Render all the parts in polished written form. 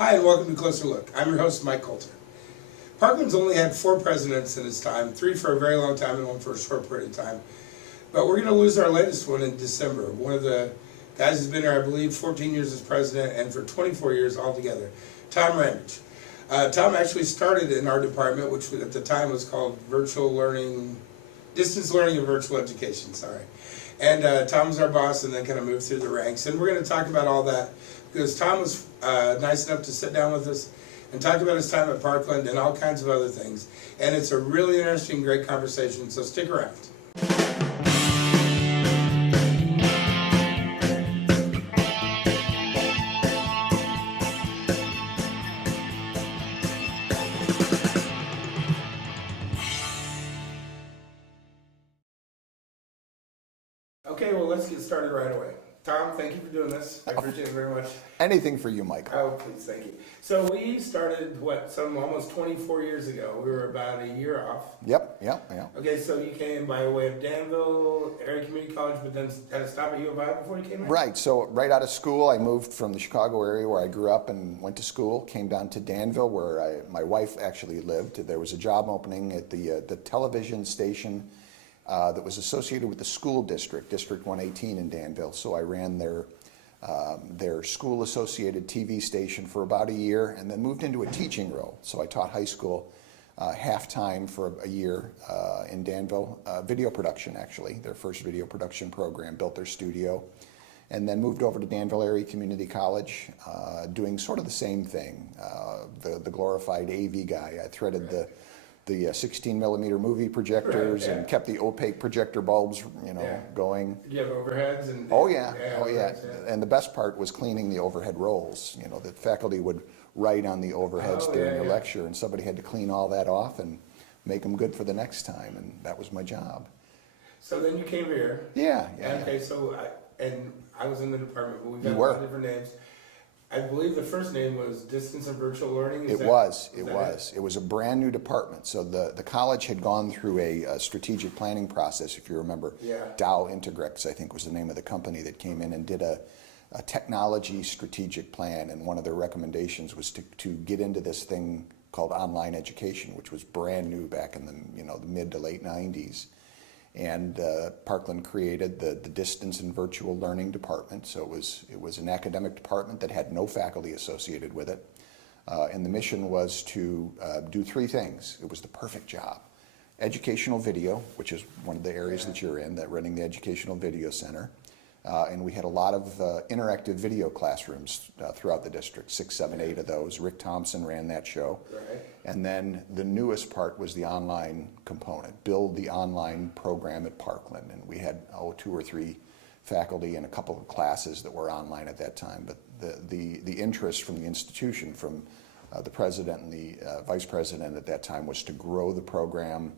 Hi, and welcome to Closer Look. I'm your host, Mike Coulter. Parkland's only had 4 presidents in its time, 3 for a very long time and 1 for a short period of time. But we're going to lose our latest one in December. One of the guys has been here, I believe, 14 years as president and for 24 years altogether, Tom Ramage. Tom actually started in our department, which at the time was called Virtual Learning, Distance Learning and Virtual Education, sorry. And Tom was our boss and then kind of moved through the ranks. And we're going to talk about all that because Tom was nice enough to sit down with us and talk about his time at Parkland and all kinds of other things. And it's a really interesting, great conversation, so stick around. Okay, well, let's get started right away. Tom, thank you for doing this. I appreciate it very much. Anything for you, Mike. Oh, please, thank you. So we started, almost 24 years ago. We were about a year off. Yep. Okay, so you came by way of Danville Area Community College, but then had to stop at U of I before you came here? Right, so right out of school, I moved from the Chicago area where I grew up and went to school, came down to Danville where my wife actually lived. There was a job opening at the television station that was associated with the school district, District 118 in Danville. So I ran their school-associated TV station for about a year and then moved into a teaching role. So I taught high school half-time for a year in Danville, video production actually, their first video production program, built their studio, and then moved over to Danville Area Community College, doing sort of the same thing, the glorified AV guy. I threaded the 16 millimeter movie projectors and kept the opaque projector bulbs, going. Did you have overheads? Oh yeah. And the best part was cleaning the overhead rolls. The faculty would write on the overheads during the lecture, and somebody had to clean all that off and make them good for the next time, and that was my job. So then you came here. Yeah. Okay, so I was in the department, but we've got a lot of different names. I believe the first name was Distance and Virtual Learning. It was. It was a brand new department. So the college had gone through a strategic planning process, if you remember. Yeah. Dow Integrex, I think, was the name of the company that came in and did a technology strategic plan. And one of their recommendations was to get into this thing called online education, which was brand new back in the mid to late 90s. And Parkland created the Distance and Virtual Learning Department. So it was an academic department that had no faculty associated with it. And the mission was to do 3 things. It was the perfect job. Educational video, which is one of the areas that you're in, that running the Educational Video Center. And we had a lot of interactive video classrooms throughout the district, 6, 7, 8 of those. Rick Thompson ran that show. Right. And then the newest part was the online component, build the online program at Parkland. And we had 2 or 3 faculty and a couple of classes that were online at that time. But the interest from the institution, from the president and the vice president at that time, was to grow the program,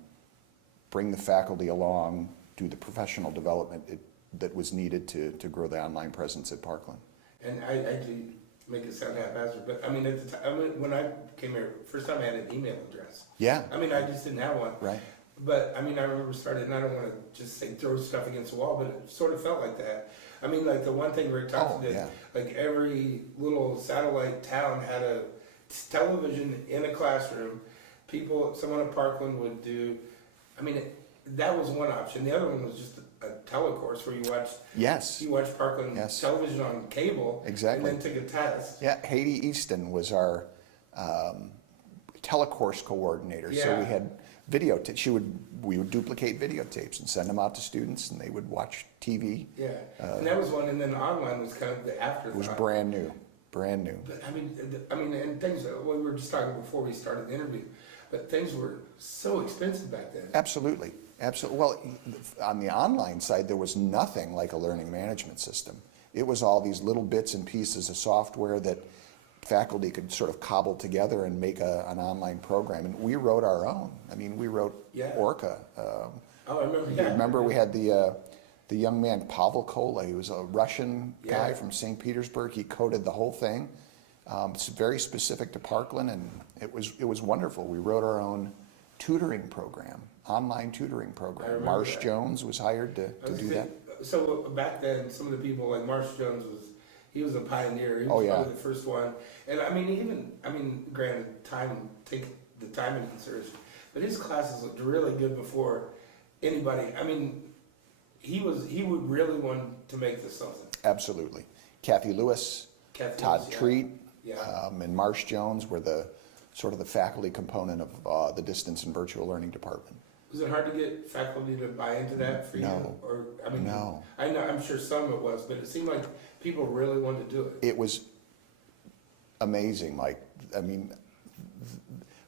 bring the faculty along, do the professional development that was needed to grow the online presence at Parkland. And I actually make it sound haphazard, but at the time, when I came here, first time I had an email address. Yeah. I just didn't have one. Right. But I remember starting, and I don't want to just say throw stuff against the wall, but it sort of felt like that. Like the one thing Rick Thompson did, like every little satellite town had a television in a classroom. Someone at Parkland would do, that was one option. The other one was just a telecourse where you watched. Yes. You watched Parkland television on cable. Exactly. And then took a test. Yeah, Haiti Easton was our telecourse coordinator. Yeah. So we had we would duplicate videotapes and send them out to students, and they would watch TV. Yeah, and that was one. And then online was kind of the afterthought. It was brand new. But and things. We were just talking before we started the interview, but things were so expensive back then. Absolutely. Well, on the online side, there was nothing like a learning management system. It was all these little bits and pieces of software that faculty could sort of cobble together and make an online program. And we wrote our own. We wrote Orca. I remember. Yeah. Remember we had the young man Pavel Kola. He was a Russian guy from St. Petersburg. He coded the whole thing. It's very specific to Parkland, and it was wonderful. We wrote our own tutoring program, online tutoring program. Marsh Jones was hired to do that. So back then, some of the people like Marsh Jones he was a pioneer. He Oh, was yeah. probably the first one. And granted, take the time into consideration, but his classes looked really good before anybody. I mean, he would really want to make this something. Absolutely. Kathy Lewis, Todd Lewis, yeah. Treat, Yeah. and Marsh Jones were the sort of the faculty component of the distance and virtual learning department. Was it hard to get faculty to buy into that for No. you? Or I mean, No. I know I'm sure some it was, but it seemed like people really wanted to do it. It was amazing, Mike. I mean,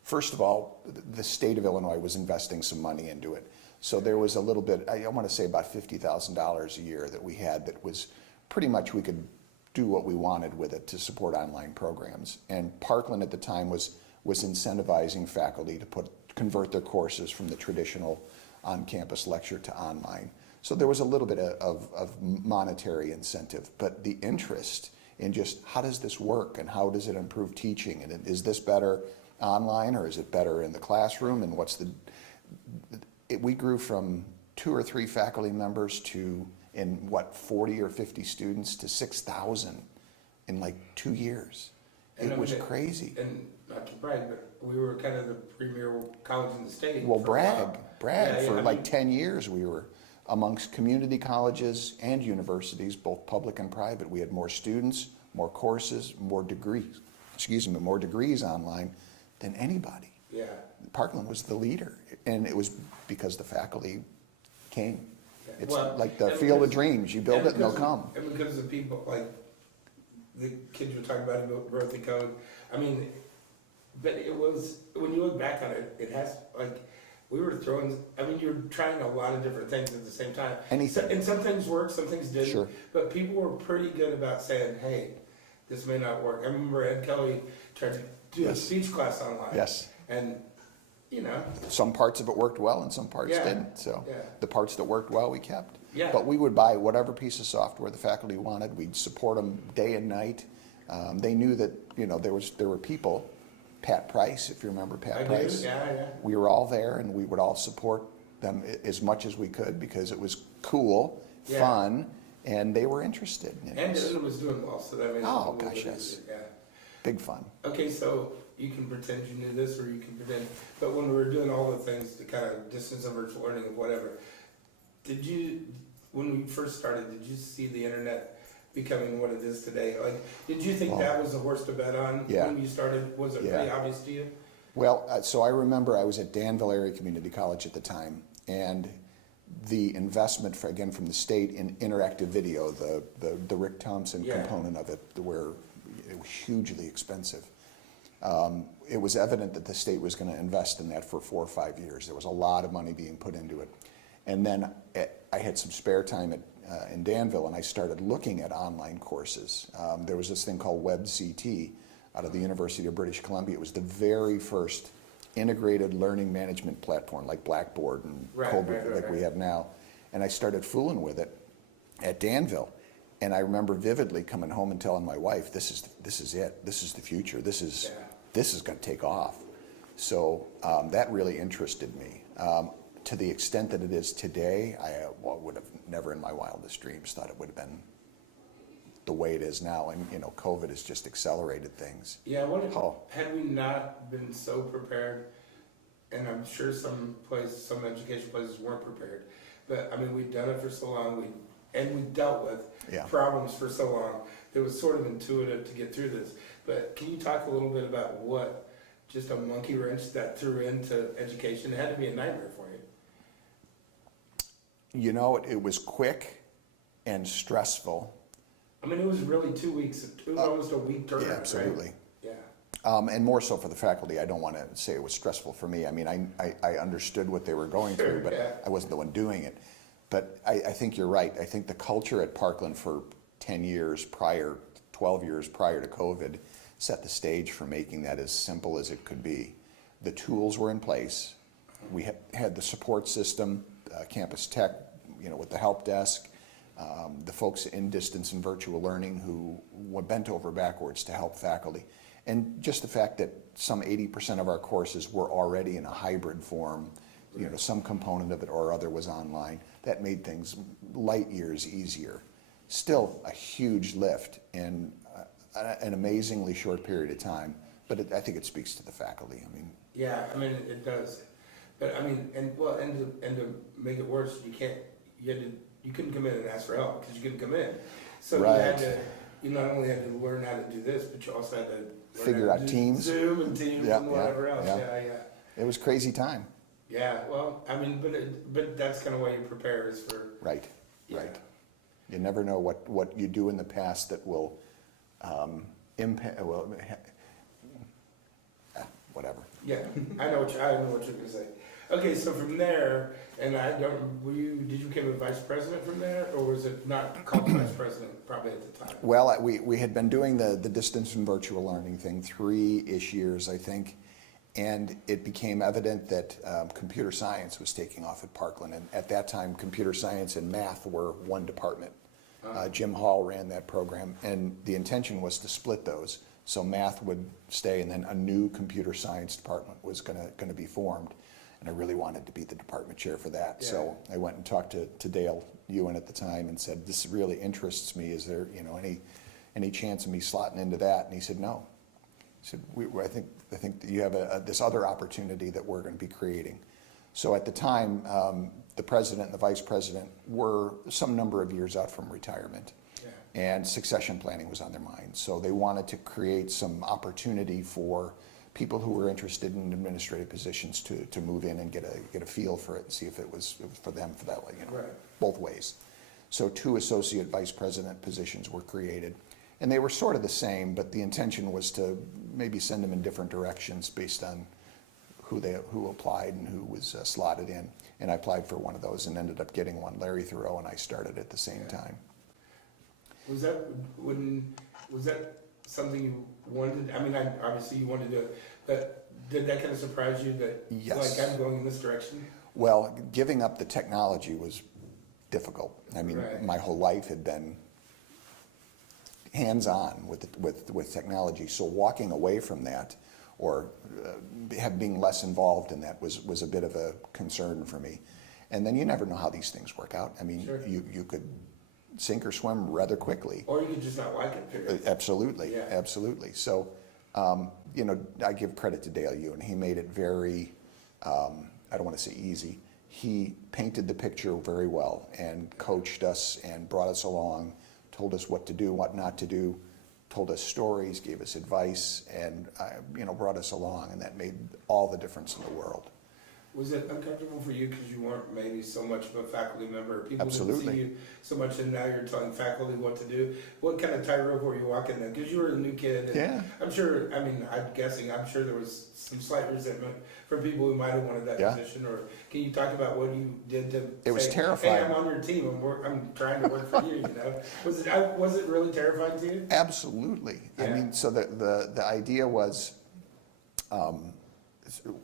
first of all, the state of Illinois was investing some money into it. So there was a little bit, I want to say about $50,000 a year that we had that was pretty much we could do what we wanted with it to support online programs. And Parkland at the time was incentivizing faculty to convert their courses from the traditional on-campus lecture to online. So there was a little bit of monetary incentive, but the interest in just how does this work and how does it improve teaching, and is this better online or is it better in the classroom, and we grew from 2 or 3 faculty members to, in 40 or 50 students to 6,000 in like 2 years. It was crazy. And not to brag, but we were kind of the premier college in the state. Well, brag. Yeah, For I like mean, 10 years we were amongst community colleges and universities, both public and private. We had more students, more courses, more degrees online than anybody. Yeah. Parkland was the leader, and it was because the faculty came. Yeah. It's Well, like the and field of because- dreams. You build it and they'll come. And because of people, like the kids were talking about who wrote the code, I mean, but it was, when you look back on it, it has, like, we were throwing, I mean, you're trying a lot of different things at the same time. Anything. And some things worked, some things didn't. Sure. But people were pretty good about saying, hey, this may not work. I remember Ed Kelly tried to do a Yes. speech class online. Yes. And, you know, Some parts of it worked well and some parts Yeah. didn't. So Yeah. the parts that worked well, we kept. Yeah. But we would buy whatever piece of software the faculty wanted. We'd support them day and night. They knew that, there were people, Pat Price, if you remember Pat I Price. do, yeah. We were all there and we would all support them as much as we could because it was cool, Yeah. fun, and they were interested. And it And was it was doing well, so that made it a Oh, little gosh, bit yes. easier, yeah. big fun. Okay, so you can pretend you knew this, or you can pretend, but when we were doing all the things to kind of distance and virtual learning and whatever, when we first started, did you see the internet becoming what it is today? Like, did you think that was the horse to bet on Yeah. when you started? Was it pretty obvious to you? Well, so I remember I was at Danville Area Community College at the time, and the investment, from the state in interactive video, the Rick Thompson Yeah. component of it, where it was hugely expensive. It was evident that the state was going to invest in that for 4 or 5 years. There was a lot of money being put into it. And then I had some spare time in Danville, and I started looking at online courses. There was this thing called WebCT out of the University of British Columbia. It was the very first integrated learning management platform, like Blackboard and Colbert, like we have now. And I started fooling with it at Danville. And I remember vividly coming home and telling my wife, "This is it. This is the future. This is going to take off." So that really interested me. To the extent that it is today, I would have never in my wildest dreams thought it would have been the way it is now. And COVID has just accelerated things. Yeah, had we not been so prepared, and I'm sure some education places weren't prepared, but I mean, we'd done it for so long, we dealt with problems for so long, it was sort of intuitive to get through this. But can you talk a little bit about what just a monkey wrench that threw into education? It had to be a nightmare for you. It was quick and stressful. I mean, it was really 2 weeks, it was almost a week turnaround, Yeah, absolutely. Right? Yeah. And more so for the faculty. I don't want to say it was stressful for me. I mean, I understood what they were going through, but I wasn't the one doing it. But I think you're right. I think the culture at Parkland for 10 years prior, 12 years prior to COVID, set the stage for making that as simple as it could be. The tools were in place. We had the support system, campus tech, with the help desk, the folks in distance and virtual learning who were bent over backwards to help faculty. And just the fact that some 80% of our courses were already in a hybrid form, some component of it or other was online, that made things light years easier. still a huge lift in an amazingly short period of time. But I think it speaks to the faculty. I mean, Yeah, I mean, it does. But I mean, and to make it worse, you couldn't come in and ask for help because you couldn't come in. So right. you not only had to learn how to do this, but you also had to learn Figure how to out do Teams. Zoom and Teams and whatever else. Yeah. It was crazy time. Yeah, well, I mean, but that's kind of why you prepare is for. Right, Yeah. right. You never know what you do in the past that will impact, whatever. Yeah, I know what you're gonna say. Okay, so from there, and did you become a vice president from there, or was it not called vice president probably at the time? Well, we had been doing the distance and virtual learning thing 3-ish years, I think, and it became evident that computer science was taking off at Parkland, and at that time, computer science and math were one department. Jim Hall ran that program, and the intention was to split those. So math would stay, and then a new computer science department was going to be formed. And I really wanted to be the department chair for that. Yeah. So I went and talked to Dale Ewan at the time and said, "This really interests me. Is there, any chance of me slotting into that?" And he said, "No." He said, I think that you have this other opportunity that we're going to be creating." So at the time, the president and the vice president were some number of years out from retirement. And succession planning was on their mind. So they wanted to create some opportunity for people who were interested in administrative positions to move in and get a feel for it and see if it was for them for that way, Right. both ways. So 2 associate vice president positions were created. And they were sort of the same, but the intention was to maybe send them in different directions based on who applied and who was slotted in. And I applied for one of those and ended up getting one. Larry Thoreau and I started at the same time. Was that something you wanted? I mean, obviously you wanted to do it, but did that kind of surprise you that, Yes. like, I'm going in this direction? Well, giving up the technology was difficult. I mean, Right. my whole life had been hands-on with technology, so walking away from that or being less involved in that was a bit of a concern for me. And then you never know how these things work out. I mean, Sure. you could sink or swim rather quickly. Or you could just not like it, period. Absolutely, Yeah. absolutely. So, I give credit to Dale Ewan. He made it very, I don't want to say easy. He painted the picture very well and coached us and brought us along, told us what to do, what not to do, told us stories, gave us advice, and brought us along, and that made all the difference in the world. Was it uncomfortable for you because you weren't maybe so much of a faculty member? People Absolutely. didn't see you so much, and now you're telling faculty what to do. What kind of tightrope were you walking then? Because you were a new kid. And Yeah. I'm sure there was some slight resentment from people who might have wanted that Yeah. position. Or can you talk about what you did to It was say, terrifying. "Hey, I'm on your team. I'm trying to work for you." Was it really terrifying to you? Absolutely. I Yeah. mean, so the idea was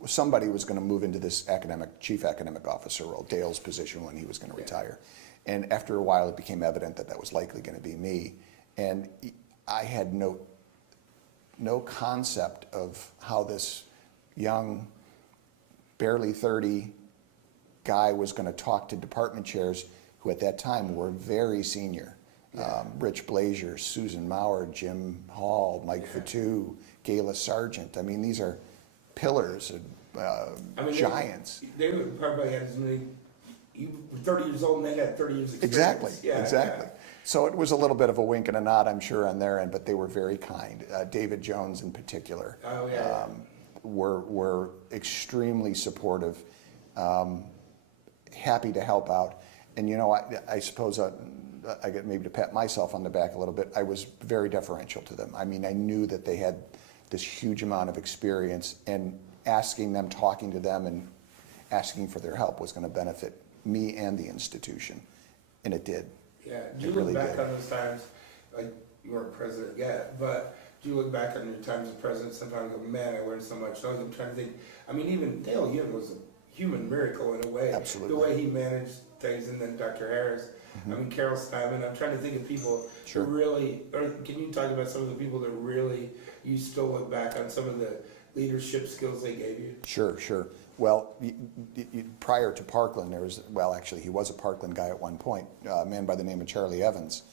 somebody was going to move into this chief academic officer role, Dale's position when he was going to retire. And after a while, it became evident that was likely going to be me. And I had no concept of how this young, barely 30 guy was going to talk to department chairs who at that time were very senior. Rich Blazier, Susan Maurer, Jim Hall, Mike Fatou, Gayla Sargent. I mean, these are pillars, giants. They would probably had as many. You were 30 years old and they had 30 years experience. Exactly, Yeah, exactly. yeah. So it was a little bit of a wink and a nod, I'm sure, on their end, but they were very kind. David Jones in particular were extremely supportive, happy to help out. And I suppose I get maybe to pat myself on the back a little bit. I was very deferential to them. I mean, I knew that they had this huge amount of experience, and talking to them and asking for their help was going to benefit me and the institution, and it did. Yeah. Do you look back on those times, like you weren't president yet, but do you look back on your times as president sometimes and go, man, I learned so much. So I'm trying to think, I mean, even Dale Ewan was a human miracle in a way. Absolutely. The way he managed things, and then Dr. Harris. I mean, Carol Steinman. I'm trying to think of people Sure. who really, or can you talk about some of the people that really, you still look back on some of the leadership skills they gave you? Sure. Well, prior to Parkland, actually, he was a Parkland guy at one point, a man by the name of Charlie Evans.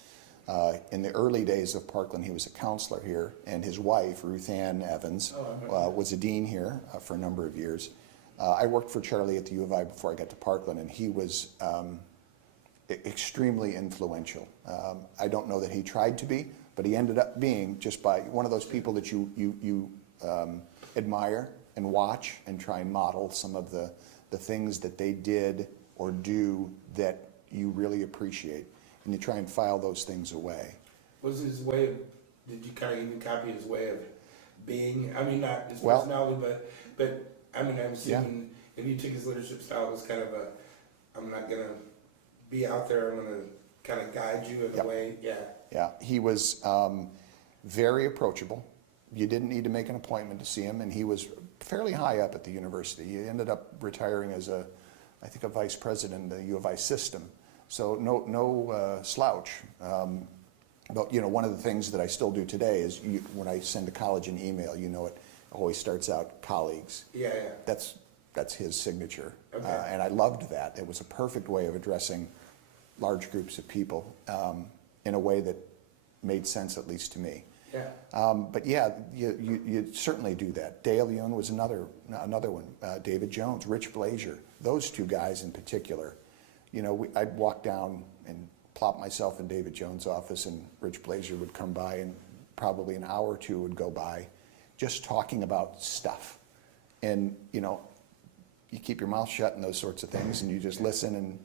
In the early days of Parkland, he was a counselor here, and his wife, Ruth Ann Evans, was a dean here for a number of years. I worked for Charlie at the U of I before I got to Parkland, and he was extremely influential. I don't know that he tried to be, but he ended up being just by one of those people that you admire and watch and try and model some of the things that they did or do that you really appreciate, and you try and file those things away. Was his way of, did you kind of even copy his way of being? I mean, not his personality, but I mean, I'm assuming if you took his leadership style, it was kind of a, I'm not going to be out there, I'm going to kind of guide you in the way, Yeah, he was very approachable. You didn't need to make an appointment to see him, and he was fairly high up at the university. He ended up retiring as I think a vice president in the U of I system. So no slouch. But one of the things that I still do today is when I send a college an email, it always starts out colleagues. Yeah. That's his signature. Okay. And I loved that. It was a perfect way of addressing large groups of people in a way that made sense, at least to me. Yeah. But yeah, you certainly do that. Dale Yoon was another one. David Jones, Rich Blazier, those two guys in particular. I'd walk down and plop myself in David Jones' office, and Rich Blazier would come by, and probably an hour or two would go by just talking about stuff. And, you keep your mouth shut and those sorts of things, and you just listen and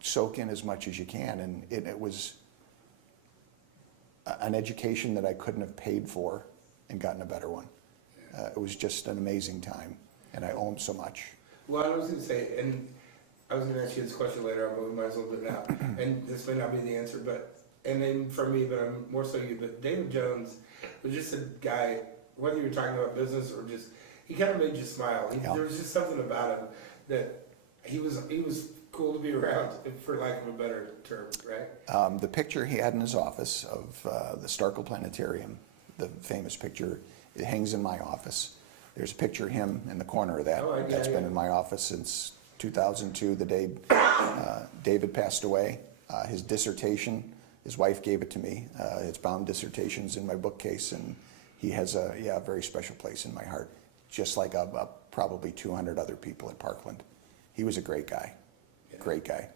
soak in as much as you can. And it was an education that I couldn't have paid for and gotten a better one. It was just an amazing time, and I owe him so much. Well, I was going to say, and I was going to ask you this question later on, but we might as well do it now. And this may not be the answer, and then for me, but I'm more so you, but David Jones was just a guy, whether you're talking about business or just, he kind of made you smile. There was just something about him that he was cool to be around, for lack of a better term, right? The picture he had in his office of the Starkle Planetarium, the famous picture, it hangs in my office. There's a picture of him in the corner of that. That's been in my office since 2002, the day David passed away. His dissertation, his wife gave it to me. It's bound dissertations in my bookcase, and he has a very special place in my heart, just like probably 200 other people at Parkland. He was a great guy. Great guy.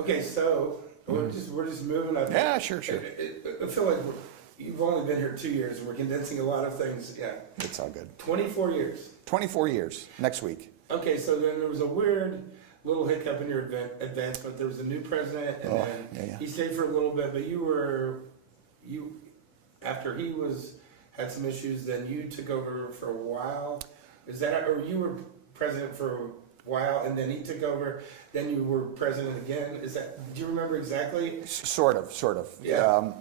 Okay, so we're just moving on. Yeah, sure. I feel like you've only been here 2 years, and we're condensing a lot of things. Yeah, it's all good. 24 years. 24 years next week. Okay, so then there was a weird little hiccup in your advancement. There was a new president, and then he stayed for a little bit, but after he had some issues, then you took over for a while. Is that, or you were president for a while, and then he took over, then you were president again? Is that, do you remember exactly? Sort of. Yeah.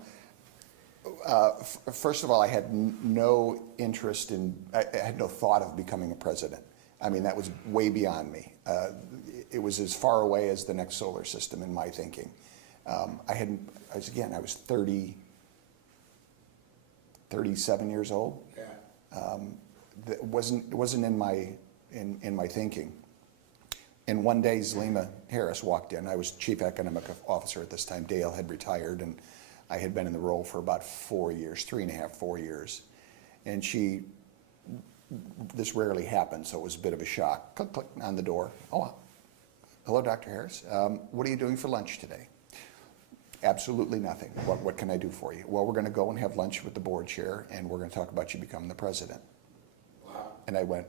First of all, I had no interest I had no thought of becoming a president. I mean, that was way beyond me. It was as far away as the next solar system in my thinking. I was 37 years old. Yeah. That wasn't in my thinking. And one day, Zelima Harris walked in. I was chief economic officer at this time. Dale had retired, and I had been in the role for about 4 years, 3.5, 4 years. And this rarely happened, so it was a bit of a shock. Click, click on the door. Oh, hello, Dr. Harris. What are you doing for lunch today? Absolutely nothing. What can I do for you? Well, we're going to go and have lunch with the board chair, and we're going to talk about you becoming the president. Wow. And I went,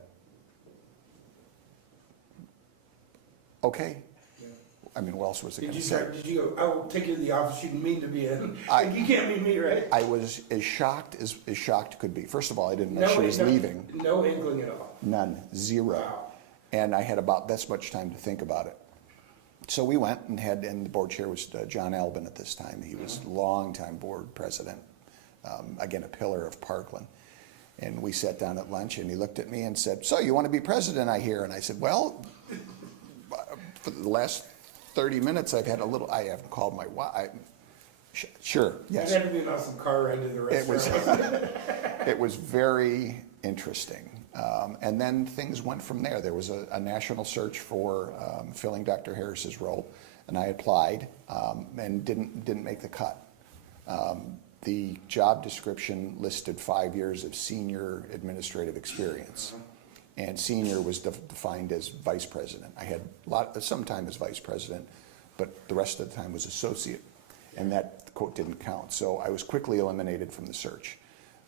okay. Yeah. I mean, what else was it going to say? Did you go, I will take you to the office you mean to be in? You can't be me, right? I was as shocked could be. First of all, I didn't know she was leaving. No inkling at all? None. Zero. Wow. And I had about this much time to think about it. So we went and the board chair was John Albin at this time. He was longtime board president, again, a pillar of Parkland. And we sat down at lunch, and he looked at me and said, "So you want to be president, I hear?" And I said, "Well, for the last 30 minutes, I haven't called my wife." Sure, yes. That had to be an awesome car ride to the restaurant. It was very interesting. And then things went from there. There was a national search for filling Dr. Harris's role, and I applied and didn't make the cut. The job description listed 5 years of senior administrative experience. And senior was defined as vice president. I had some time as vice president, but the rest of the time was associate, and that quote didn't count. So I was quickly eliminated from the search.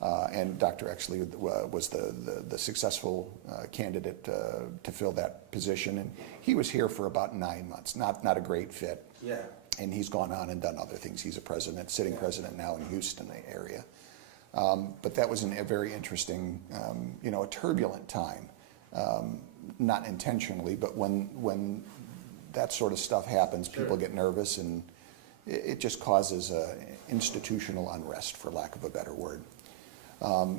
And Dr. Exley was the successful candidate to fill that position, and he was here for about 9 months. Not a great fit. Yeah. And he's gone on and done other things. He's a president, sitting president now in Houston area. But that was a very interesting, a turbulent time. Not intentionally, but when that sort of stuff happens, people get nervous, and it just causes institutional unrest, for lack of a better word.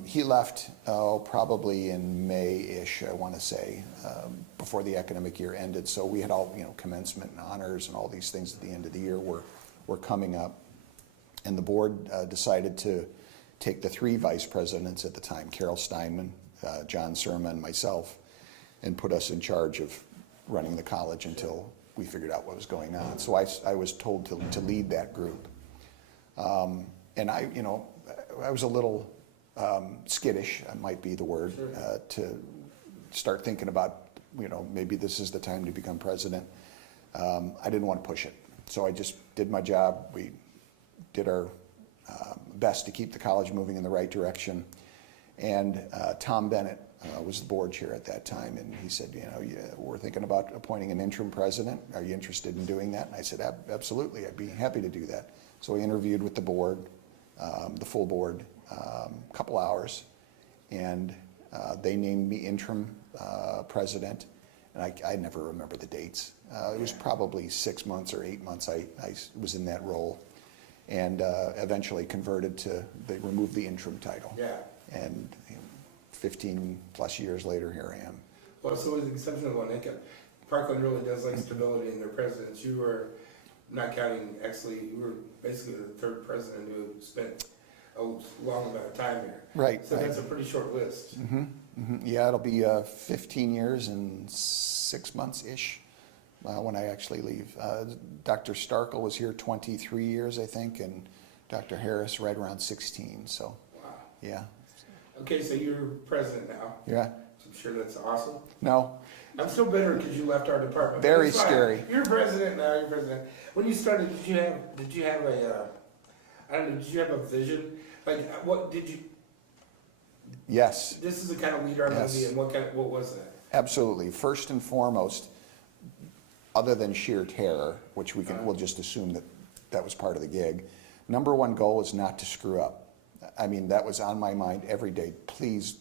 He left probably in May-ish, I want to say, before the academic year ended. So we had all, commencement and honors and all these things at the end of the year were coming up. And the board decided to take the 3 vice presidents at the time, Carol Steinman, John Surma, and myself, and put us in charge of running the college until we figured out what was going on. So I was told to lead that group. And I was a little skittish, might be the word, to start thinking about, maybe this is the time to become president. I didn't want to push it. So I just did my job. We did our best to keep the college moving in the right direction. And Tom Bennett was the board chair at that time, and he said, we're thinking about appointing an interim president. Are you interested in doing that? And I said, absolutely, I'd be happy to do that. So I interviewed with the board, the full board, a couple hours, and they named me interim president, and I never remember the dates. It was probably 6 months or 8 months I was in that role, and eventually converted they removed the interim title. Yeah. And 15 plus years later, here I am. Well, so with the exception of one income, Parkland really does like stability in their presidents. You were, not counting Exley, you were basically the 3rd president who spent a long amount of time here. Right. So that's a pretty short list. Mm-hmm, mm-hmm. Yeah, it'll be 15 years and 6 months-ish when I actually leave. Dr. Starkle was here 23 years, I think, and Dr. Harris right around 16, so Wow. yeah. Okay, so you're president now. Yeah. I'm sure that's awesome. No. I'm still bitter because you left our department. but Very it's fine. scary. You're president now. You're president. When you started, did you have a I don't know, did you have a vision? Like, what did you? Yes. This is the kind of leader I'm going to be, Yes. and what was that? Absolutely. First and foremost, other than sheer terror, which we'll just assume that was part of the gig, number one goal is not to screw up. I mean, that was on my mind every day. Please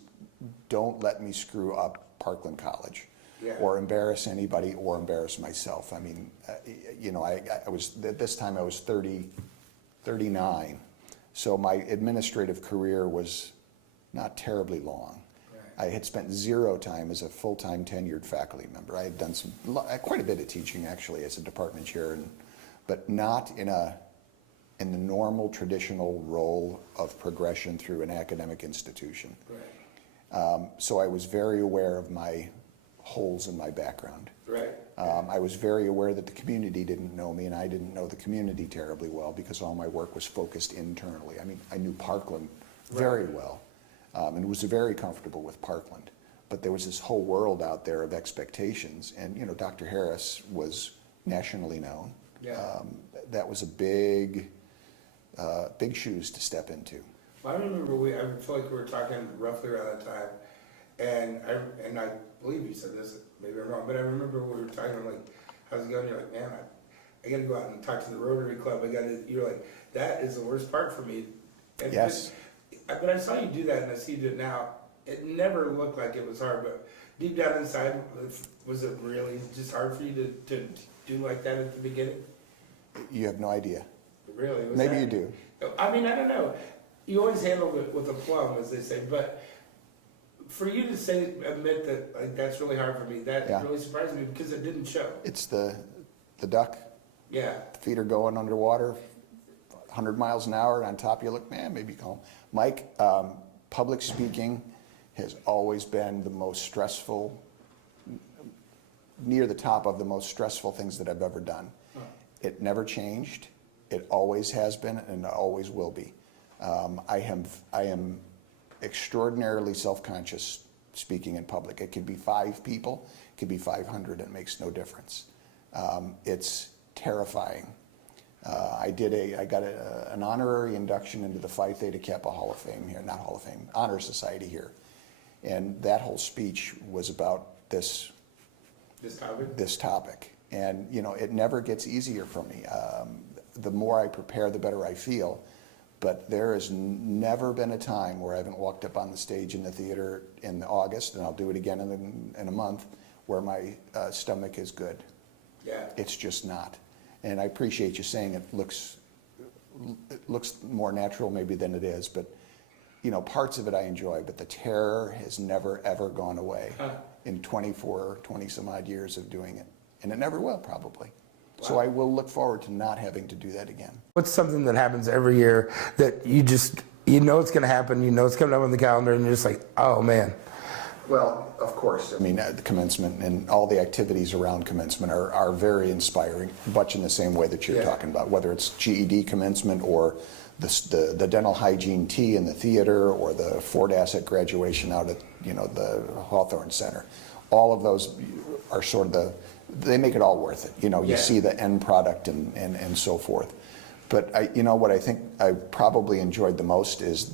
don't let me screw up Parkland College, or embarrass anybody, or embarrass myself. I mean, I was, at this time I was 39, so my administrative career was not terribly long. I had spent 0 time as a full-time tenured faculty member. I had done quite a bit of teaching actually as a department chair, but not in the normal traditional role of progression through an academic institution. Right. So I was very aware of my holes in my background. Right. I was very aware that the community didn't know me, and I didn't know the community terribly well because all my work was focused internally. I mean, I knew Parkland very well, and was very comfortable with Parkland. But there was this whole world out there of expectations, and Dr. Harris was nationally known. Yeah. That was a big shoes to step into. Well, I remember I feel like we were talking roughly around that time, and I believe you said this, maybe I'm wrong, but I remember we were talking, I'm like, how's it going? You're like, man, I got to go out and talk to the Rotary Club. You're like, that is the worst part for me. And Yes. But I saw you do that, and I see you do it now. It never looked like it was hard, but deep down inside, was it really just hard for you to do like that at the beginning? You have no idea. Really? Maybe you do. I mean, I don't know. You always handle it with aplomb, as they say, but for you to admit that, like, that's really hard for me, that really surprised me because it didn't show. It's the duck. Yeah. The feet are going underwater, 100 miles an hour, and on top you look, man, maybe calm. Mike, public speaking has always been the most stressful, near the top of the most stressful things that I've ever done. It never changed. It always has been and always will be. I am extraordinarily self-conscious speaking in public. It could be 5 people, it could be 500, it makes no difference. It's terrifying. I got an honorary induction into the Phi Theta Kappa Hall of Fame here, not Hall of Fame, Honor Society here. And that whole speech was about this topic. And you know, it never gets easier for me. The more I prepare, the better I feel. But there has never been a time where I haven't walked up on the stage in the theater in August, and I'll do it again in a month, where my stomach is good. Yeah. It's just not. And I appreciate you saying it looks more natural maybe than it is, but you know, parts of it I enjoy, but the terror has never ever gone away in 20 some odd years of doing it. And it never will, probably. Wow. So I will look forward to not having to do that again. What's something that happens every year that you know it's going to happen, you know it's coming up on the calendar, and you're just like, oh man. Well, of course. I mean, the commencement and all the activities around commencement are very inspiring, much in the same way that you're talking about, whether it's GED commencement or the dental hygiene tea in the theater or the Ford Asset graduation out at, you know, the Hawthorne Center. All of those are sort of they make it all worth it. You know, you see the end product and so forth. But you know what I think I probably enjoyed the most is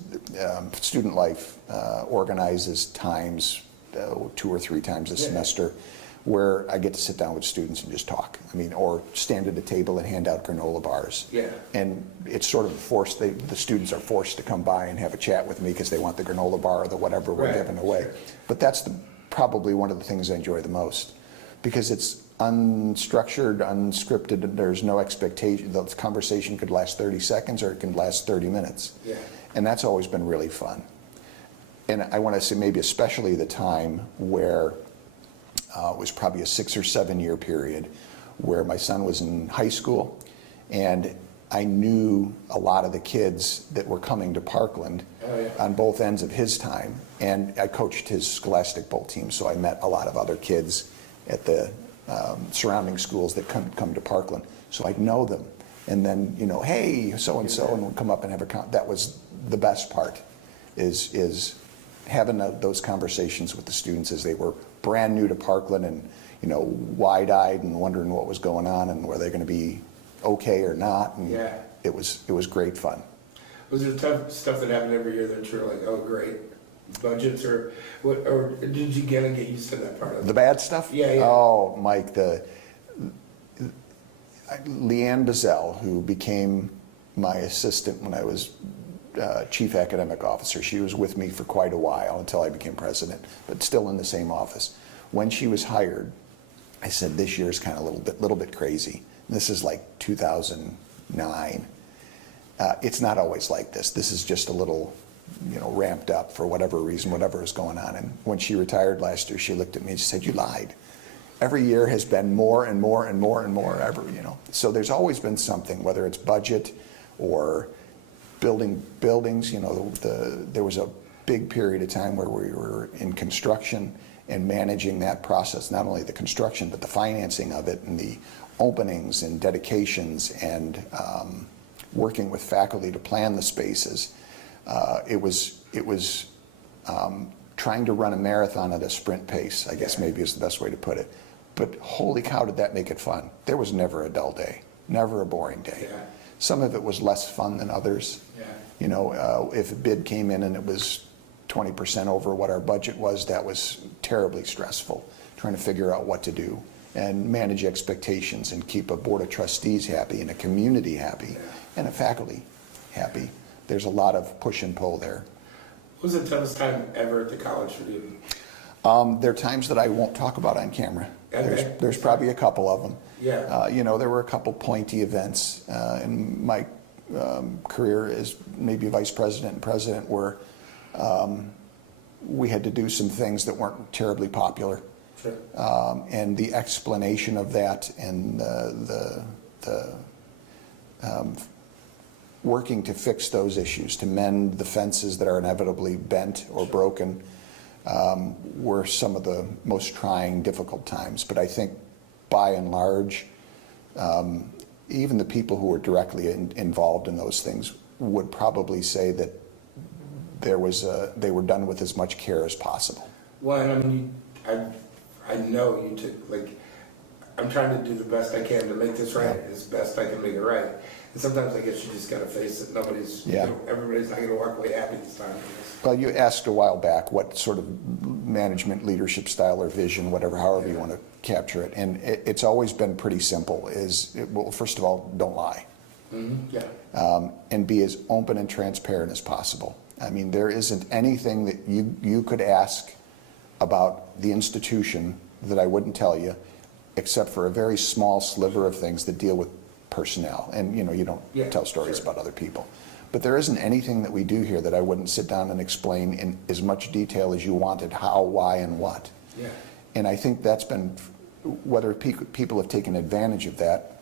student life organizes times 2 or 3 times a semester where I get to sit down with students and just talk. I mean, or stand at a table and hand out granola bars. Yeah. And it's sort of forced, the students are forced to come by and have a chat with me because they want the granola bar or the whatever we're giving away. Sure. But that's probably one of the things I enjoy the most, because it's unstructured, unscripted, and there's no expectation. The conversation could last 30 seconds or it can last 30 minutes. Yeah. And that's always been really fun. And I want to say maybe especially the time where it was probably a 6 or 7 year period where my son was in high school, and I knew a lot of the kids that were coming to Parkland on both ends of his time, and I coached his Scholastic Bowl team, so I met a lot of other kids at the surrounding schools that come to Parkland, so I'd know them. And then, you know, hey, so-and-so, and we'd come up and have that was the best part, is having those conversations with the students as they were brand new to Parkland and, you know, wide-eyed and wondering what was going on and were they going to be okay or not. And it was great fun. Was there tough stuff that happened every year that you're like, oh great, budgets or what, or did you get used to that part of it? The bad stuff? Yeah. Oh, Mike, Leanne Bazell, who became my assistant when I was chief academic officer. She was with me for quite a while until I became president, but still in the same office. When she was hired, I said, this year's kind of a little bit crazy. And this is like 2009. It's not always like this. This is just a little, you know, ramped up for whatever reason, whatever is going on. And when she retired last year, she looked at me and she said, you lied. Every year has been more and more and more and more ever, you know. So there's always been something, whether it's budget or building buildings. You know, there was a big period of time where we were in construction and managing that process, not only the construction, but the financing of it and the openings and dedications and working with faculty to plan the spaces. It was trying to run a marathon at a sprint pace, I guess maybe is the best way to put it. But holy cow, did that make it fun. There was never a dull day, never a boring day. Yeah. Some of it was less fun than others. Yeah. You know, if a bid came in and it was 20% over what our budget was, that was terribly stressful, trying to figure out what to do and manage expectations and keep a board of trustees happy and a community happy and a faculty happy. There's a lot of push and pull there. What was the toughest time ever at the college for you? There are times that I won't talk about on camera. Okay. There's probably a couple of them. Yeah. You know, there were a couple pointy events in my career as maybe vice president and president where we had to do some things that weren't terribly popular. Sure. And the explanation of that and the working to fix those issues, to mend the fences that are inevitably bent or broken, were some of the most trying, difficult times. But I think by and large, even the people who were directly involved in those things would probably say that they were done with as much care as possible. Well, and I mean, I know you took, like, I'm trying to do the best I can to make this right, as best I can make it right. And sometimes I guess you just gotta face it. Nobody's, everybody's not gonna walk away happy this time. Well, you asked a while back what sort of management leadership style or vision, whatever, however you want to capture it. And it's always been pretty simple, well, first of all, don't lie. And be as open and transparent as possible. I mean, there isn't anything that you could ask about the institution that I wouldn't tell you, except for a very small sliver of things that deal with personnel. And you don't tell stories about other people. But there isn't anything that we do here that I wouldn't sit down and explain in as much detail as you wanted, how, why, and what. Yeah. And I think that's been, whether people have taken advantage of that,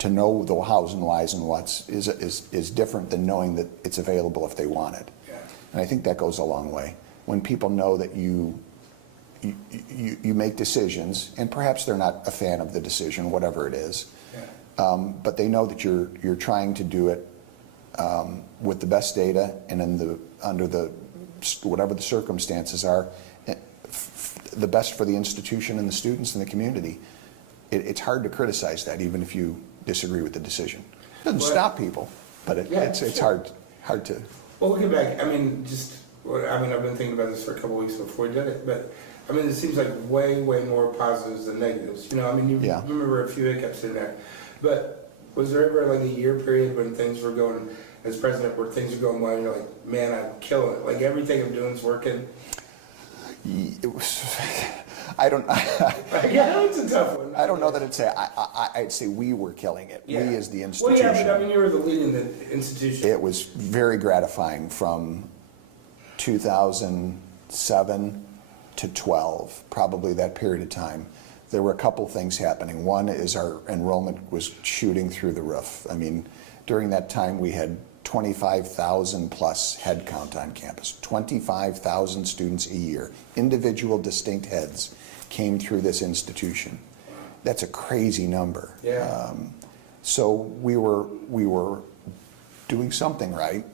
to know the hows and whys and whats is different than knowing that it's available if they want it. Yeah. And I think that goes a long way. When people know that you make decisions, and perhaps they're not a fan of the decision, whatever it is, but they know that you're trying to do it with the best data and under the whatever the circumstances are, the best for the institution and the students and the community. It's hard to criticize that, even if you disagree with the decision. It doesn't stop people, but it's hard to. Well, looking back, I mean, I've been thinking about this for a couple weeks before we did it, but I mean, it seems like way more positives than negatives. I mean, you remember a few hiccups in there, but was there ever like a year period when things were going, as president, where things are going well and you're like, man, I'm killing it, like everything I'm doing is working? It was, I don't. Yeah, it's a tough one. I don't know that I'd say we were killing it. We as the institution. Well, yeah, but I mean, you were the lead in the institution. It was very gratifying from 2007 to 12, probably that period of time. There were a couple things happening. One is our enrollment was shooting through the roof. I mean, during that time we had 25,000 plus head count on campus. 25,000 students a year, individual distinct heads, came through this institution. That's a crazy number. Yeah. So we were doing something right.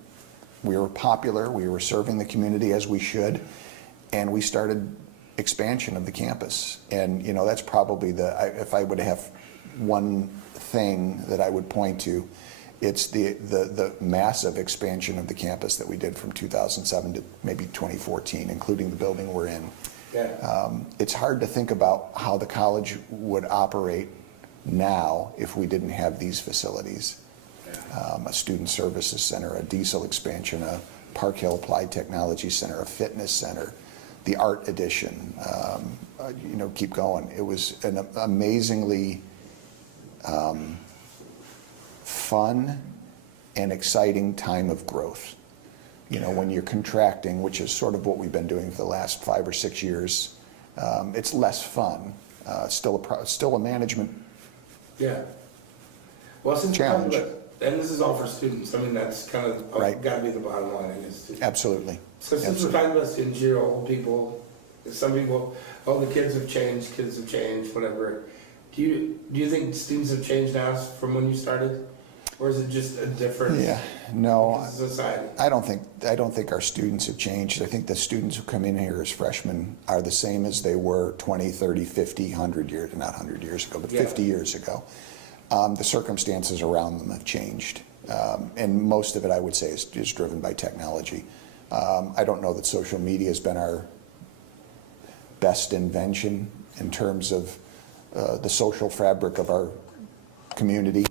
We were popular. We were serving the community as we should, and we started expansion of the campus. And that's probably if I would have one thing that I would point to, it's the massive expansion of the campus that we did from 2007 to maybe 2014, including the building we're in. Yeah. It's hard to think about how the college would operate now if we didn't have these facilities. A student services center, a diesel expansion, a Park Hill Applied Technology Center, a fitness center, the art addition, keep going. It was an amazingly fun and exciting time of growth. When you're contracting, which is sort of what we've been doing for the last 5 or 6 years, it's less fun. Still a management challenge. And this is all for students. I mean, that's kind of got to be the bottom line, I guess. Absolutely. So since we're talking about students, you're old people. Some people, the kids have changed, whatever. Do you think students have changed now from when you started? Or is it just a different society? I don't think our students have changed. I think the students who come in here as freshmen are the same as they were 20, 30, 50, 100 years, not 100 years ago, but 50 years ago. The circumstances around them have changed. And most of it, I would say, is driven by technology. I don't know that social media has been our best invention in terms of the social fabric of our community.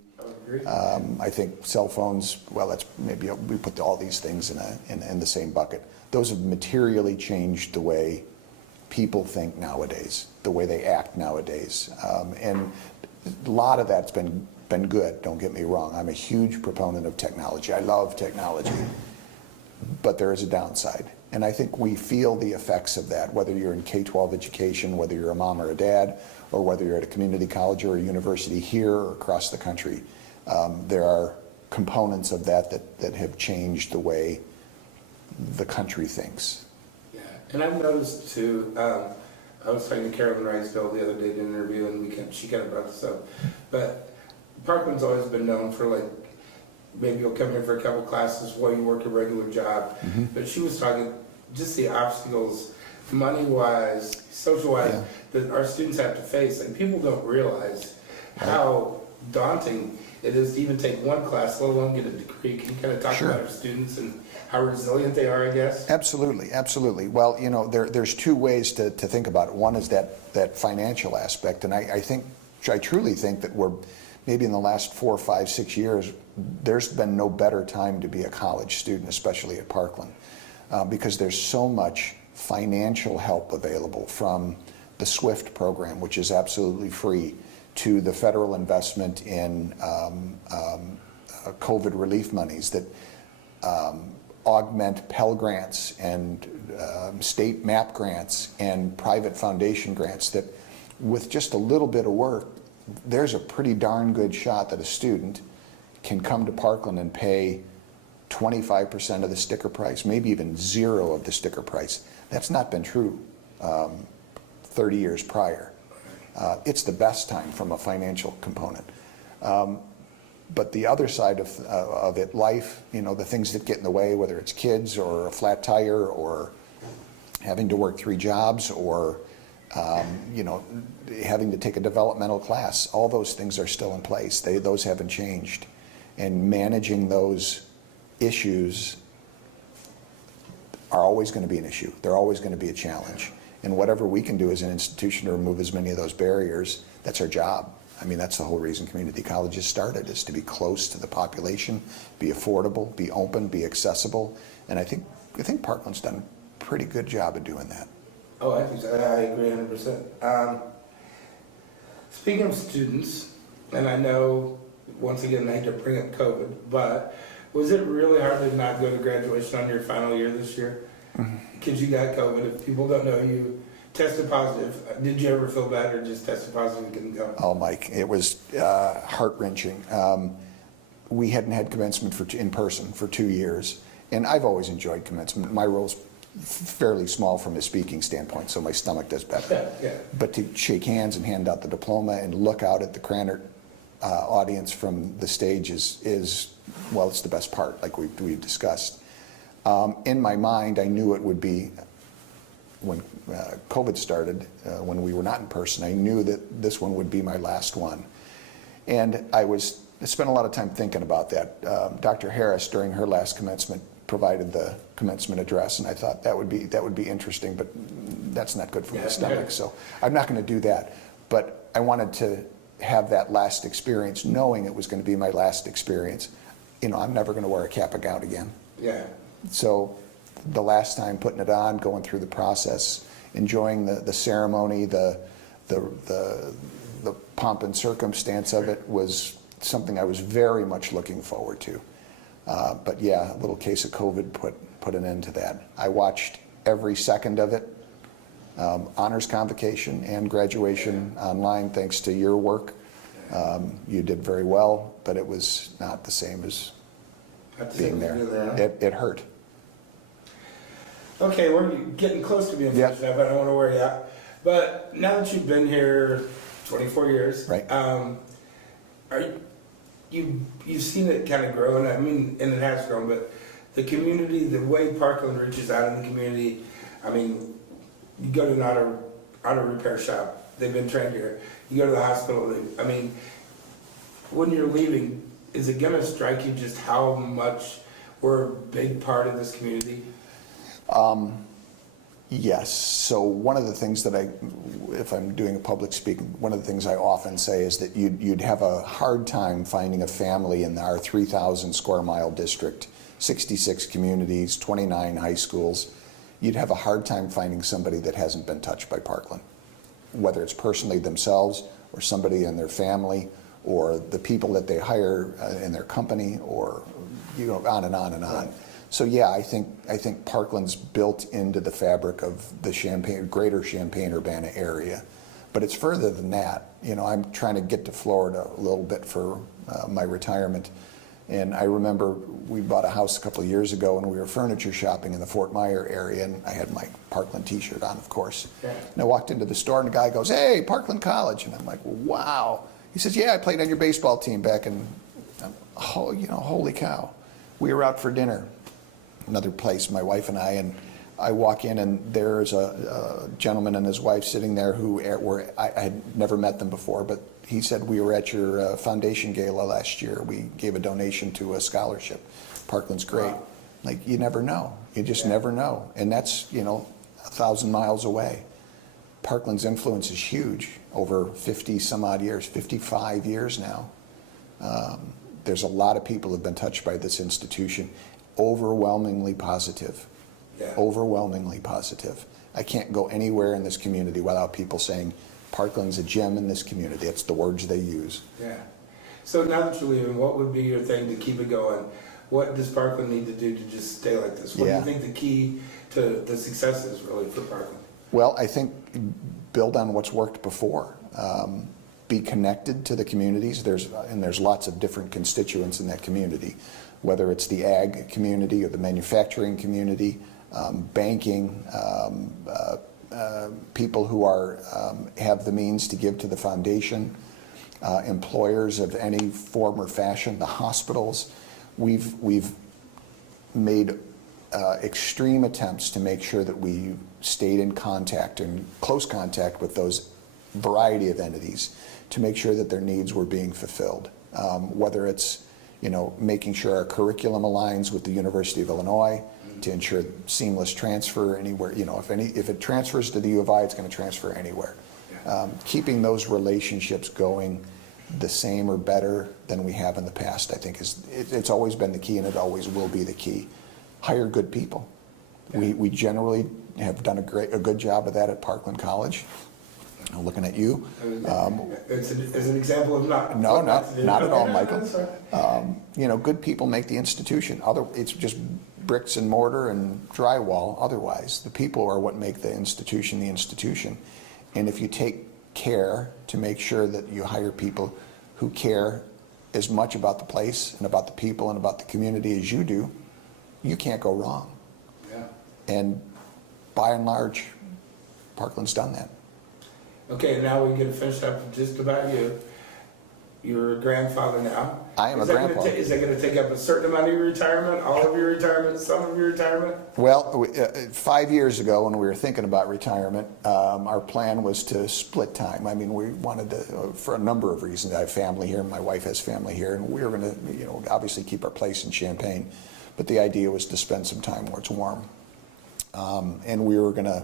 I think cell phones, that's maybe we put all these things in the same bucket. Those have materially changed the way people think nowadays, the way they act nowadays. And a lot of that's been good, don't get me wrong. I'm a huge proponent of technology. I love technology, but there is a downside. And I think we feel the effects of that, whether you're in K-12 education, whether you're a mom or a dad, or whether you're at a community college or a university here or across the country. There are components of that have changed the way the country thinks. Yeah, and I've noticed too, I was talking to Carolyn Rice the other day in an interview, and she kind of brought this up, but Parkland's always been known for like, maybe you'll come here for a couple classes while you work a regular job. But she was talking just the obstacles, money-wise, social-wise, Yeah. that our students have to face. And people don't realize how daunting it is to even take one class, let alone get a degree. Can you kind of talk Sure. about our students and how resilient they are, I guess? Absolutely, absolutely. Well, you know, there's two ways to think about it. One is that financial aspect, and I truly think that we're maybe in the last 4, 5, 6 years, there's been no better time to be a college student, especially at Parkland, because there's so much financial help available, from the SWIFT program, which is absolutely free, to the federal investment in COVID relief monies that augment Pell Grants and state MAP grants and private foundation grants, that with just a little bit of work, there's a pretty darn good shot that a student can come to Parkland and pay 25% of the sticker price, maybe even 0 of the sticker price. That's not been true 30 years prior. It's the best time from a financial component. But the other side of it, life, you know, the things that get in the way, whether it's kids or a flat tire or having to work 3 jobs or, you know, having to take a developmental class, all those things are still in place. Those haven't changed. And managing those issues are always going to be an issue. They're always going to be a challenge. And whatever we can do as an institution to remove as many of those barriers, that's our job. I mean, that's the whole reason community colleges started, is to be close to the population, be affordable, be open, be accessible. And I think Parkland's done a pretty good job of doing that. Oh, I think so. I agree 100%. Speaking of students, and I know, once again, I hate to bring up COVID, but was it really hard to not go to graduation on your final year this year? Because you got COVID. If people don't know, you tested positive. Did you ever feel bad, or just tested positive and couldn't go? Oh, Mike, it was heart-wrenching. We hadn't had commencement in person for 2 years, and I've always enjoyed commencement. My role's fairly small from a speaking standpoint, so my stomach does better. Yeah. But to shake hands and hand out the diploma and look out at the Cranert audience from the stage is, well, it's the best part, like we've discussed. In my mind, I knew it would be, when COVID started, when we were not in person, I knew that this one would be my last one. And I spent a lot of time thinking about that. Dr. Harris, during her last commencement, provided the commencement address, and I thought that would be interesting, but that's not good for my stomach, so I'm not going to do that. But I wanted to have that last experience, knowing it was going to be my last experience. You know, I'm never going to wear a cap and gown again. Yeah. So the last time, putting it on, going through the process, enjoying the ceremony, the pomp and circumstance of it, was something I was very much looking forward to. But yeah, a little case of COVID put an end to that. I watched every second of it, honors convocation and graduation online, thanks to your work. You did very well, but it was not the same as being there. It hurt. Okay, we're getting close to being finished now, but I don't want to wear you out. But now that you've been here 24 years, Right. You've seen it kind of grow, and I mean, and it has grown, but the community, the way Parkland reaches out in the community, I mean, you go to an auto repair shop, they've been trained here. You go to the hospital, I mean, when you're leaving, is it going to strike you just how much we're a big part of this community? Yes. So one of the things that if I'm doing a public speaking, one of the things I often say is that you'd have a hard time finding a family in our 3,000 square mile district, 66 communities, 29 high schools. You'd have a hard time finding somebody that hasn't been touched by Parkland, whether it's personally themselves or somebody in their family or the people that they hire in their company, or, you know, on and on and on. Right. So yeah, I think Parkland's built into the fabric of the greater Champaign-Urbana area, but it's further than that. You know, I'm trying to get to Florida a little bit for my retirement, and I remember we bought a house a couple of years ago, and we were furniture shopping in the Fort Myer area, and I had my Parkland T-shirt on, of course. Yeah. And I walked into the store, and the guy goes, "Hey, Parkland College," and I'm like, "Wow." He says, yeah, I played on your baseball team back in, oh, you know, holy cow. We were out for dinner, another place, my wife and I walk in and there's a gentleman and his wife sitting there who I had never met them before, but he said, we were at your foundation gala last year. We gave a donation to a scholarship. Parkland's great. Wow. Like, you never know. You just never know. And that's, you know, 1,000 miles away. Parkland's influence is huge over 50 some odd years, 55 years now. There's a lot of people who have been touched by this institution. Overwhelmingly positive. Yeah. Overwhelmingly positive. I can't go anywhere in this community without people saying, Parkland's a gem in this community. It's the words they use. Yeah. So now that you're leaving, what would be your thing to keep it going? What does Parkland need to do to just stay like this? What do you think the key to the success is really for Parkland? Well, I think build on what's worked before. Be connected to the communities. There's lots of different constituents in that community, whether it's the ag community or the manufacturing community, banking, people who have the means to give to the foundation, employers of any form or fashion, the hospitals. We've made extreme attempts to make sure that we stayed in contact, in close contact with those variety of entities to make sure that their needs were being fulfilled. Whether it's, you know, making sure our curriculum aligns with the University of Illinois to ensure seamless transfer anywhere. You know, if it transfers to the U of I, it's going to transfer anywhere. Keeping those relationships going the same or better than we have in the past, I think it's always been the key, and it always will be the key. Hire good people. Yeah. We generally have done a good job of that at Parkland College. I'm looking at you. It's an example of not. No, not at all, Michael. That's right. You know, good people make the institution. It's just bricks and mortar and drywall. Otherwise, the people are what make the institution the institution. And if you take care to make sure that you hire people who care as much about the place and about the people and about the community as you do, you can't go wrong. Yeah. And by and large, Parkland's done that. Okay, now we get to finish up just about you. You're a grandfather now. I am a grandpa. Is that going to take up a certain amount of your retirement, all of your retirement, some of your retirement? Well, 5 years ago when we were thinking about retirement, our plan was to split time. I mean, we wanted to, for a number of reasons. I have family here, my wife has family here, and we were going to, you know, obviously keep our place in Champaign. But the idea was to spend some time where it's warm. And we were going to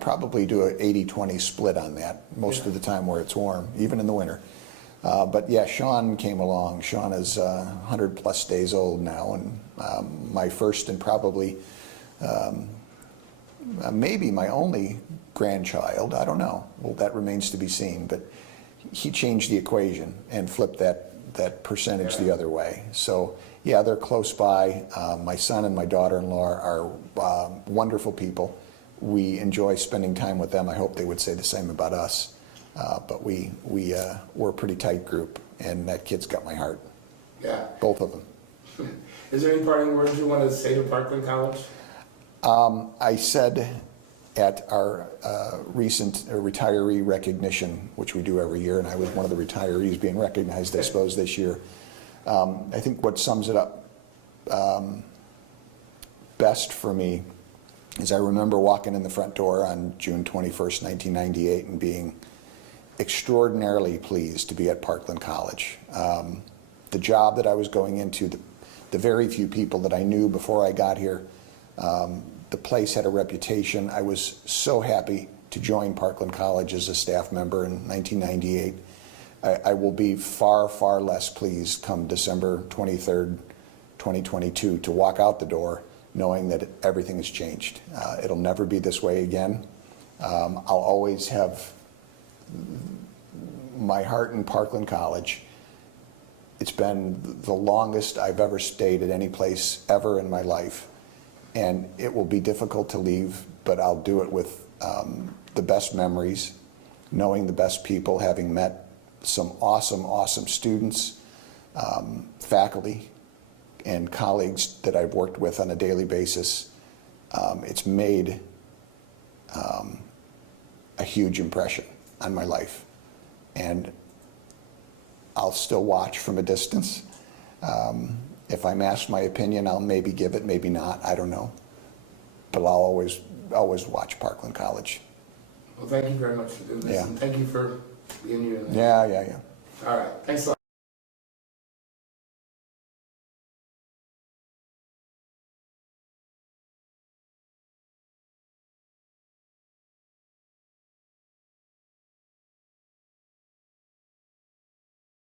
probably do an 80-20 split on that, most of the time where it's warm, even in the winter. But yeah, Sean came along. Sean is 100 plus days old now, and my first and probably maybe my only grandchild. I don't know. Well, that remains to be seen. But he changed the equation and flipped that percentage the other way. So yeah, they're close by. My son and my daughter-in-law are wonderful people. We enjoy spending time with them. I hope they would say the same about us. But we're a pretty tight group, and that kid's got my heart. Yeah. Both of them. Is there any parting words you want to say to Parkland College? I said at our recent retiree recognition, which we do every year, and I was one of the retirees being recognized, I suppose, this year. I think what sums it up best for me is I remember walking in the front door on June 21st, 1998, and being extraordinarily pleased to be at Parkland College. The job that I was going into, the very few people that I knew before I got here, the place had a reputation. I was so happy to join Parkland College as a staff member in 1998. I will be far, far less pleased come December 23rd, 2022 to walk out the door knowing that everything has changed. It'll never be this way again. I'll always have my heart in Parkland College. It's been the longest I've ever stayed at any place ever in my life. And it will be difficult to leave, but I'll do it with the best memories, knowing the best people, having met some awesome, awesome students, faculty, and colleagues that I've worked with on a daily basis. It's made a huge impression on my life. And I'll still watch from a distance. If I'm asked my opinion, I'll maybe give it, maybe not, I don't know. But I'll always watch Parkland College. Well, thank you very much for doing this, Yeah. and thank you for being here. Yeah. All right, thanks a lot.